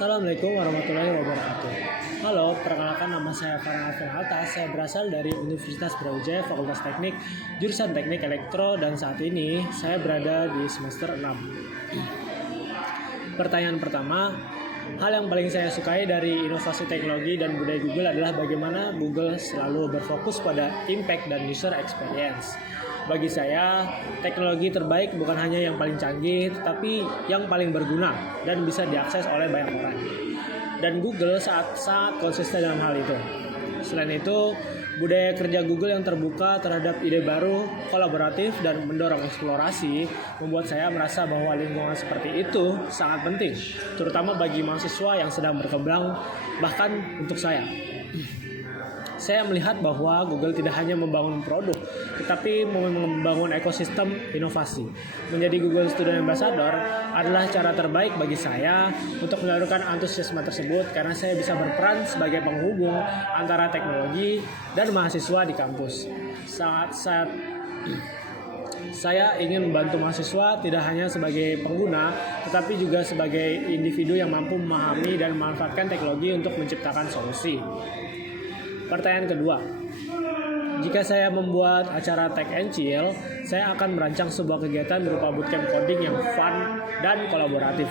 Assalamualaikum warahmatullahi wabarakatuh. Halo, perkenalkan nama saya Farhan Alfian Alta. Saya berasal dari Universitas Brawijaya Fakultas Teknik, jurusan Teknik Elektro, dan saat ini saya berada di semester 6. Pertanyaan pertama, hal yang paling saya sukai dari inovasi teknologi dan budaya Google adalah bagaimana Google selalu berfokus pada impact dan user experience. Bagi saya, teknologi terbaik bukan hanya yang paling canggih, tetapi yang paling berguna dan bisa diakses oleh banyak orang. Dan Google sangat konsisten dalam hal itu. Selain itu, budaya kerja Google yang terbuka terhadap ide baru, kolaboratif, dan mendorong eksplorasi membuat saya merasa bahwa lingkungan seperti itu sangat penting, terutama bagi mahasiswa yang sedang berkembang, bahkan untuk saya. Saya melihat bahwa Google tidak hanya membangun produk, tetapi membangun ekosistem inovasi. Menjadi Google Student Ambassador adalah cara terbaik bagi saya untuk menyalurkan antusiasme tersebut karena saya bisa berperan sebagai penghubung antara teknologi dan mahasiswa di kampus. Saya ingin membantu mahasiswa tidak hanya sebagai pengguna, tetapi juga sebagai individu yang mampu memahami dan memanfaatkan teknologi untuk menciptakan solusi. Pertanyaan kedua, jika saya membuat acara Tech and Chill, saya akan merancang sebuah kegiatan berupa bootcamp coding yang fun dan kolaboratif.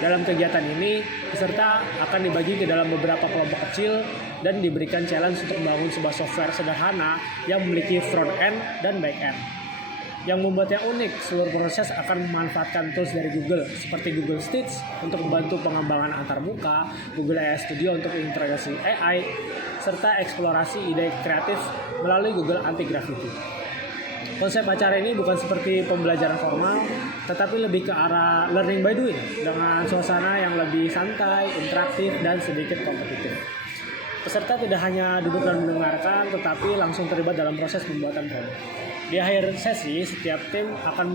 Dalam kegiatan ini, peserta akan dibagi ke dalam beberapa kelompok kecil dan diberikan challenge untuk membangun sebuah software sederhana yang memiliki front end dan back end. Yang membuatnya unik, seluruh proses akan memanfaatkan tools dari Google seperti Google Stitch untuk membantu pengembangan antarmuka, Google AI Studio untuk integrasi AI, serta eksplorasi ide kreatif melalui Google Anti-Graffiti. Konsep acara ini bukan seperti pembelajaran formal, tetapi lebih ke arah learning by doing dengan suasana yang lebih santai, interaktif, dan sedikit kompetitif. Peserta tidak hanya duduk dan mendengarkan, tetapi langsung terlibat dalam proses pembuatan produk. Di akhir sesi, setiap tim akan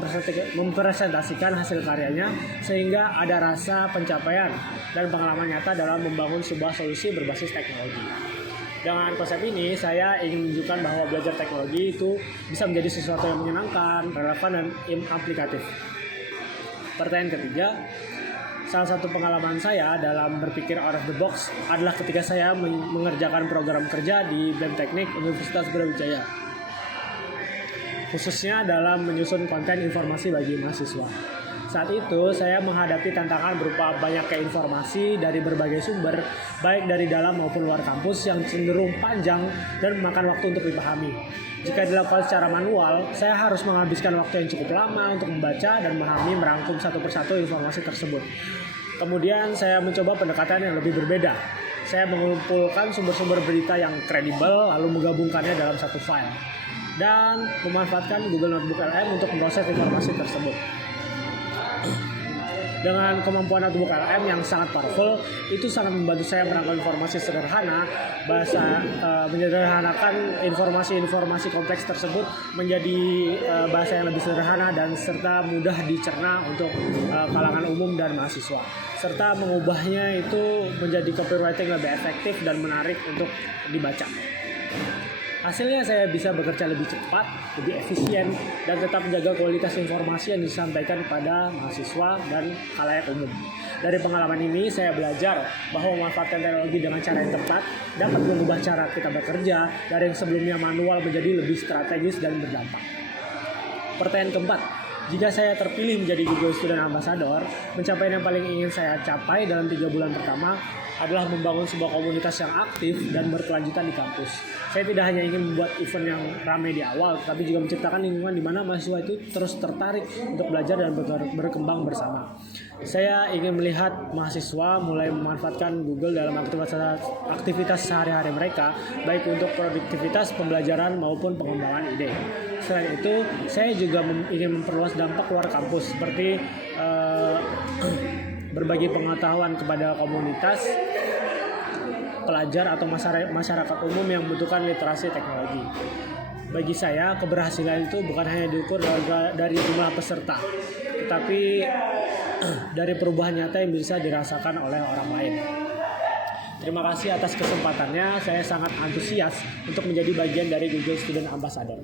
mempresentasikan hasil karyanya sehingga ada rasa pencapaian dan pengalaman nyata dalam membangun sebuah solusi berbasis teknologi. Dengan konsep ini, saya ingin menunjukkan bahwa belajar teknologi itu bisa menjadi sesuatu yang menyenangkan, relevan, dan aplikatif. Pertanyaan ketiga, salah satu pengalaman saya dalam berpikir out of the box adalah ketika saya mengerjakan program kerja di BEM Teknik Universitas Brawijaya, khususnya dalam menyusun konten informasi bagi mahasiswa. Saat itu, saya menghadapi tantangan berupa banyaknya informasi dari berbagai sumber, baik dari dalam maupun luar kampus yang cenderung panjang dan memakan waktu untuk dipahami. Jika dilakukan secara manual, saya harus menghabiskan waktu yang cukup lama untuk membaca dan memahami merangkum satu persatu informasi tersebut. Kemudian, saya mencoba pendekatan yang lebih berbeda. Saya mengumpulkan sumber-sumber berita yang kredibel, lalu menggabungkannya dalam satu file, dan memanfaatkan Google Notebook LM untuk memproses informasi tersebut. Dengan kemampuan Notebook LM yang sangat powerful, itu sangat membantu saya merangkum informasi sederhana, menyederhanakan informasi-informasi kompleks tersebut menjadi bahasa yang lebih sederhana dan serta mudah dicerna untuk kalangan umum dan mahasiswa, serta mengubahnya itu menjadi copywriting lebih efektif dan menarik untuk dibaca. Hasilnya saya bisa bekerja lebih cepat, lebih efisien, dan tetap menjaga kualitas informasi yang disampaikan kepada mahasiswa dan khalayak umum. Dari pengalaman ini, saya belajar bahwa memanfaatkan teknologi dengan cara yang tepat dapat mengubah cara kita bekerja dari yang sebelumnya manual menjadi lebih strategis dan berdampak. Pertanyaan keempat, jika saya terpilih menjadi Google Student Ambassador, pencapaian yang paling ingin saya capai dalam 3 bulan pertama adalah membangun sebuah komunitas yang aktif dan berkelanjutan di kampus. Saya tidak hanya ingin membuat event yang ramai di awal, tapi juga menciptakan lingkungan di mana mahasiswa itu terus tertarik untuk belajar dan berkembang bersama. Saya ingin melihat mahasiswa mulai memanfaatkan Google dalam aktivitas sehari-hari mereka, baik untuk produktivitas pembelajaran maupun pengembangan ide. Selain itu, saya juga ingin memperluas dampak luar kampus, seperti berbagi pengetahuan kepada komunitas, pelajar atau masyarakat umum yang membutuhkan literasi teknologi. Bagi saya, keberhasilan itu bukan hanya diukur dari jumlah peserta, tetapi dari perubahan nyata yang bisa dirasakan oleh orang lain. Terima kasih atas kesempatannya. Saya sangat antusias untuk menjadi bagian dari Google Student Ambassador.